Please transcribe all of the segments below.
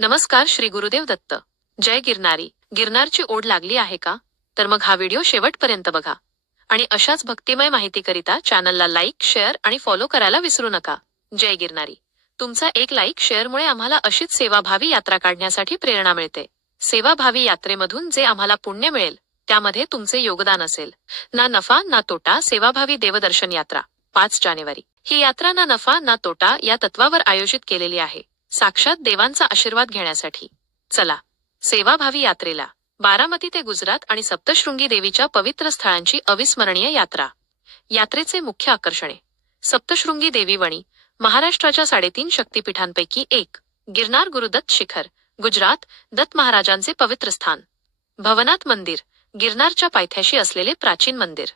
नमस्कार श्री गुरुदेव दत्त. जय गिरनारी. गिरनारची ओढ लागली आहे का? तर मग हा व्हिडिओ शेवटपर्यंत बघा. आणि अशाच भक्तिमय माहितीकरिता चॅनलला लाईक, शेअर आणि फॉलो करायला विसरू नका. जय गिरनारी. तुमचा एक लाईक शेअरमुळे आम्हाला अशीच सेवाभावी यात्रा काढण्यासाठी प्रेरणा मिळते. सेवाभावी यात्रेमधून जे आम्हाला पुण्य मिळेल त्यामध्ये तुमचे योगदान असेल. ना नफा ना तोटा सेवाभावी देवदर्शन यात्रा 5 जानेवारी. ही यात्रा ना नफा ना तोटा या तत्वावर आयोजित केलेली आहे. साक्षात देवांचा आशीर्वाद घेण्यासाठी. चला सेवाभावी यात्रेला. बारामती ते गुजरात आणि सप्तशृंगी देवीच्या पवित्र स्थळांची अविस्मरणीय यात्रा. यात्रेचे मुख्य आकर्षणे. सप्तशृंगी देवी वणी, महाराष्ट्राच्या 3.5 शक्तिपीठांपैकी एक. गिरनार गुरुदत्त शिखर, गुजरात, दत्त महाराजांचे पवित्र स्थान. भवनाथ मंदिर, गिरनारच्या पायथ्याशी असलेले प्राचीन मंदिर.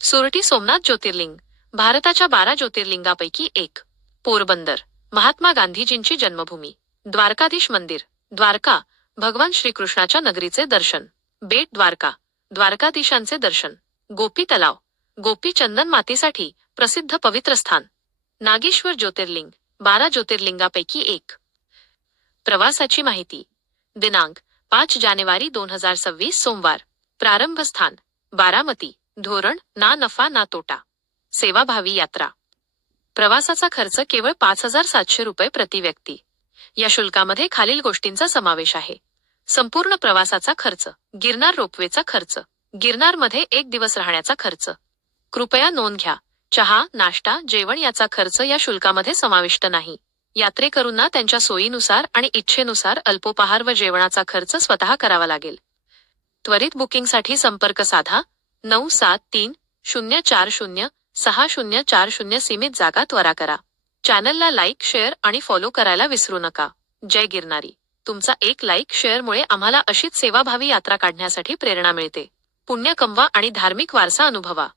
सुरटी सोमनाथ ज्योतिर्लिंग, भारताच्या 12 ज्योतिर्लिंगापैकी एक. पोरबंदर, महात्मा गांधीजींची जन्मभूमी. द्वारकाधीश मंदिर, द्वारका, भगवान श्रीकृष्णाच्या नगरीचे दर्शन. बेट द्वारका, द्वारकाधीशांचे दर्शन. गोपी तलाव, गोपी चंदन मातीसाठी प्रसिद्ध पवित्र स्थान. नागेश्वर ज्योतिर्लिंग, 12 ज्योतिर्लिंगापैकी एक. प्रवासाची माहिती. दिनांक 5 जानेवारी 2026 सोमवार. प्रारंभ स्थान बारामती. धोरण ना नफा ना तोटा. सेवाभावी यात्रा. प्रवासाचा खर्च केवळ 5,700 रुपये प्रति व्यक्ती. या शुल्कामध्ये खालील गोष्टींचा समावेश आहे. संपूर्ण प्रवासाचा खर्च, गिरनार रोपवेचा खर्च, गिरनारमध्ये 1 दिवस राहण्याचा खर्च. कृपया नोंद घ्या, चहा, नाश्ता, जेवण याचा खर्च या शुल्कामध्ये समाविष्ट नाही. यात्रेकरूंना त्यांच्या सोयीनुसार आणि इच्छेनुसार अल्पोपहार व जेवणाचा खर्च स्वतः करावा लागेल. त्वरित बुकिंगसाठी संपर्क साधा 9730406040. सीमित जागा त्वरा करा. चॅनलला लाईक, शेअर आणि फॉलो करायला विसरू नका. जय गिरनारी. तुमचा एक लाईक शेअरमुळे आम्हाला अशीच सेवाभावी यात्रा काढण्यासाठी प्रेरणा मिळते. पुण्य कमवा आणि धार्मिक वारसा अनुभवा.